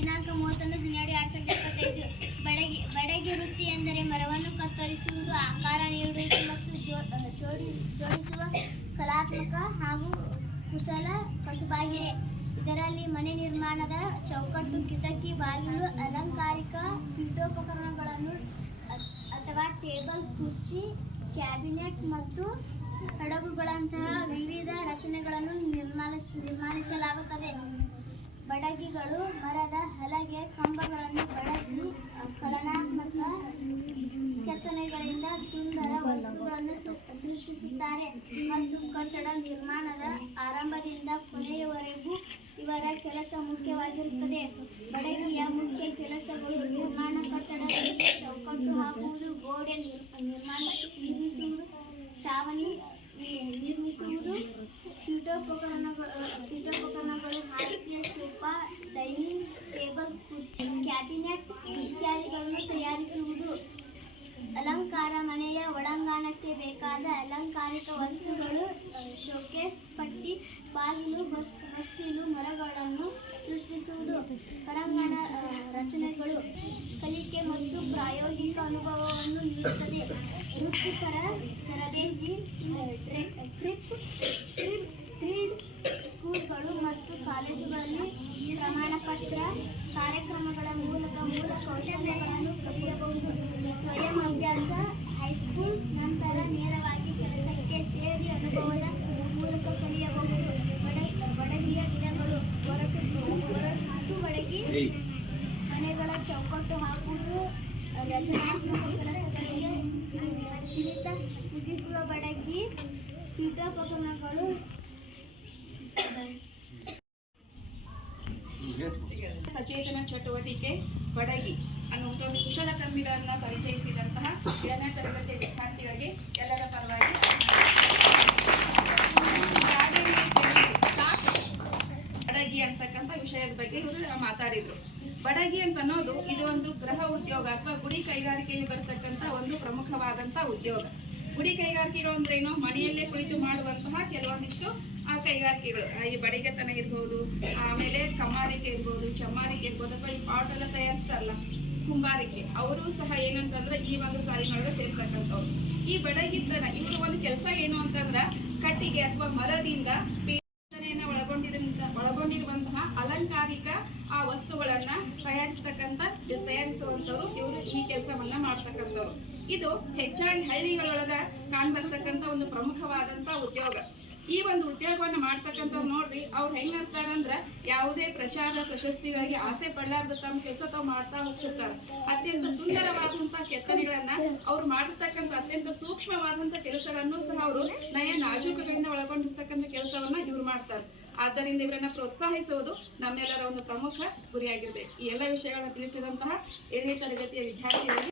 ದಿನಾಂಕ ಮೂವತ್ತೊಂದು ಹನ್ನೆರಡು ಎರಡು ಸಾವಿರದ ಇಪ್ಪತ್ತೈದು. ಬಡಗಿ ಬಡಗಿ ವೃತ್ತಿ ಎಂದರೆ ಮರವನ್ನು ಕತ್ತರಿಸುವುದು, ಆಕಾರ ನೀಡುವುದು ಮತ್ತು ಜೋಡಿ, ಜೋಡಿಸುವ ಕಲಾತ್ಮಕ ಹಾಗೂ ಕುಶಲ ಕಸುಬಾಗಿದೆ. ಇದರಲ್ಲಿ ಮನೆ ನಿರ್ಮಾಣದ ಚೌಕಟ್ಟು, ಕಿಟಕಿ, ಬಾಗಿಲು, ಅಲಂಕಾರಿಕ ಪೀಠೋಪಕರಣಗಳನ್ನು ಅಥವಾ ಟೇಬಲ್, ಕುರ್ಚಿ, ಕ್ಯಾಬಿನೆಟ್ ಮತ್ತು ಹಡಗುಗಳಂತಹ ವಿವಿಧ ರಚನೆಗಳನ್ನು ನಿರ್ಮಾಣ ನಿರ್ಮಾಣಿಸಲಾಗುತ್ತದೆ ಬಡಗಿಗಳು ಮರದ ಹಲಗೆ ಕಂಬಗಳನ್ನು ಬಳಸಿ ಕಲನಾತ್ಮಕ ಕೆತ್ತನೆಗಳಿಂದ ಸುಂದರ ವಸ್ತುಗಳನ್ನು ಸೃಷ್ಟಿಸುತ್ತಾರೆ. ಮತ್ತು ಕಟ್ಟಡ ನಿರ್ಮಾಣದ ಆರಂಭದಿಂದ ಕೊನೆಯವರೆಗೂ ಇವರ ಕೆಲಸ ಮುಖ್ಯವಾಗಿರುತ್ತದೆ. ಬಡಗಿಯ ಮುಖ್ಯ ಕೆಲಸಗಳು ನಿರ್ಮಾಣ ಕಟ್ಟಡ ಚೌಕಟ್ಟು ಹಾಕುವುದು, ಗೋಡೆ ನಿರ್- ನಿರ್ಮಾಣ ನಿರ್ಮಿಸುವುದು, ಚಾವಣಿ ನಿರ್ಮಿಸುವುದು, ಪೀಠೋಪಕರಣಗಳು ಪೀಠೋಪಕರಣಗಳು ಹಾಸಿಗೆ ಸೋಫಾ ಡೈನಿಂಗ್ ಟೇಬಲ್ ಕುರ್ಚಿ ಕ್ಯಾಬಿನೆಟ್ ಇತ್ಯಾದಿಗಳನ್ನು ತಯಾರಿಸುವುದು ಅಲಂಕಾರ ಮನೆಯ ಒಳಾಂಗಣಕ್ಕೆ ಬೇಕಾದ ಅಲಂಕಾರಿಕ ವಸ್ತುಗಳು ಶೋಕೇಸ್ ಪಟ್ಟಿ, ಬಾಗಿಲು ಹೊಸ್ತಿಲು, ಮರಗಳನ್ನು ಸೃಷ್ಟಿಸುವುದು ಹೊರಾಂಗಣ ರಚನೆಗಳು, ಕಲಿಕೆ ಮತ್ತು ಪ್ರಾಯೋಗಿಕ ಅನುಭವವನ್ನು ನೀಡುತ್ತದೆ. ವೃತ್ತಿಪರ ತರಬೇತಿ, ಟ್ರಿಪ್ ಟ್ರಿಪ್ ಮತ್ತು ಕಾಲೇಜುಗಳಲ್ಲಿ ಪ್ರಮಾಣ ಪತ್ರ ಕಾರ್ಯಕ್ರಮಗಳ ಮೂಲಕ ಮೂಲ ಕೌಶಲ್ಯಗಳನ್ನು ಕಲಿಯಬಹುದು ಸ್ವಯಂ ಅಭ್ಯಾಸ ಹೈಸ್ಕೂಲ್ ನಂತರ ನೇರವಾಗಿ ಕೆಲಸಕ್ಕೆ ಸೇರಿ ಅನುಭವದ ಮೂಲಕ ಕಲಿಯಬಹುದು ಬಡ ಬಡಗಿಯ ವಿಧಗಳು ಹೊರತು ಹೊರತು ಬಡಗಿ ಮನೆಗಳ ಚೌಕಟ್ಟು ಹಾಕುವುದು ರಚನಾತ್ಮಕ ಕೆಲಸಗಳಿಗೆ ಶಿಸ್ತ ಮುಗಿಸುವ ಬಡಗಿ ಪೀಠೋಪಕರಣಗಳು ಸಚೇತನ ಚಟುವಟಿಕೆ ಬಡಗಿ ಅನ್ನುವಂಥ ಒಂದು ಕುಶಲಕರ್ಮಿಗಳನ್ನ ಪರಿಚಯಿಸಿದಂತಹ ಎರಡನೇ ತರಗತಿಯ ವಿದ್ಯಾರ್ಥಿಗಳಿಗೆ ಎಲ್ಲರ ಪರವಾಗಿ. ಬಡಗಿ ಅಂತಕ್ಕಂಥ ವಿಷಯದ ಬಗ್ಗೆ ಇವರು ಮಾತಾಡಿದ್ರು ಬಡಗಿ ಅಂತ ಅನ್ನೋದು ಇದು ಒಂದು ಗೃಹ ಉದ್ಯೋಗ ಅಥವಾ ಗುಡಿ ಕೈಗಾರಿಕೆಯಲ್ಲಿ ಬರತಕ್ಕಂಥ ಒಂದು ಪ್ರಮುಖವಾದಂಥ ಉದ್ಯೋಗ ಗುಡಿ ಕೈಗಾರಿಕೆಗಳು ಅಂದ್ರೆ ಏನು ಮನೆಯಲ್ಲೇ ಕುಳಿತು ಮಾಡುವಂತಹ ಕೆಲವೊಂದಿಷ್ಟು, ಆ ಕೈಗಾರಿಕೆಗಳು, ಈ ಬಡಿಗೆತನ ಇರ್ಬೋದು, ಆಮೇಲೆ ಇರ್ಬೋದು ಚಮ್ಮಾರಿಕೆ ಇರ್ಬೋದು ಅಥವಾ ಈ ಪಾಟ್ ಎಲ್ಲ ತಯಾರಿಸ್ತಾರಲ್ಲ ಕುಂಬಾರಿಕೆ ಅವರು ಸಹ ಏನಂತಂದ್ರೆ ಈ ಒಂದು ಸಾಲಿನೊಳಗೆ ಸೇರ್ತಕ್ಕಂಥವ್ರು. ಈ ಬೆಳಗಿದ್ದನ ಇವರು ಒಂದು ಕೆಲಸ ಏನು ಅಂತಂದ್ರ ಕಟ್ಟಿಗೆ ಅಥವಾ ಮರದಿಂದ ಒಳಗೊಂಡಿರುವಂತ ಒಳಗೊಂಡಿರುವಂತಹ ಅಲಂಕಾರಿಕ ಆ ವಸ್ತುಗಳನ್ನ ತಯಾರಿಸ್ತಕ್ಕಂಥ ತಯಾರಿಸುವಂತವ್ರು ಇವರು ಈ ಕೆಲಸವನ್ನ ಮಾಡ್ತಕ್ಕಂಥವ್ರು. ಇದು ಹೆಚ್ಚಾಗಿ ಹಳ್ಳಿಗಳೊಳಗ ಕಾಣ್ಬರ್ತಕ್ಕಂಥ ಒಂದು ಪ್ರಮುಖವಾದಂತ ಉದ್ಯೋಗ. ಈ ಒಂದು ಉದ್ಯೋಗವನ್ನ ಮಾಡ್ತಕ್ಕಂಥವ್ ನೋಡ್ರಿ, ಅವ್ರು ಅಂದ್ರ ಯಾವುದೇ ಪ್ರಚಾರ ಪ್ರಶಸ್ತಿಗಳಿಗೆ ಆಸೆ ಪಡಲಾರ್ದ ತಮ್ಮ ಕೆಲಸ ತಾವು ಮಾಡ್ತಾ ಹೋಗ್ತಿರ್ತಾರ. ಅತ್ಯಂತ ಸುಂದರವಾದಂತಹ ಕೆತ್ತನೆಗಳನ್ನ ಅವ್ರು ಮಾಡಿರ್ತಕ್ಕಂಥ ಅತ್ಯಂತ ಸೂಕ್ಷ್ಮವಾದಂತ ಕೆಲಸಗಳನ್ನು ಸಹ ಅವರು ನಯ ನಾಜೂಕಗಳಿಂದ ಒಳಗೊಂಡಿರ್ತಕ್ಕಂಥ ಕೆಲಸವನ್ನ ಇವ್ರು ಮಾಡ್ತಾರೆ. ಆದ್ದರಿಂದ ಇವರನ್ನ ಪ್ರೋತ್ಸಾಹಿಸುವುದು ನಮ್ಮೆಲ್ಲರ ಒಂದು ಪ್ರಮುಖ ಗುರಿಯಾಗಿರ್ಬೇಕು. ಈ ಎಲ್ಲ ವಿಷಯಗಳನ್ನ ತಿಳಿಸಿದಂತಹ ಏಳನೇ ತರಗತಿಯ ವಿದ್ಯಾರ್ಥಿಗಳಿಗೆ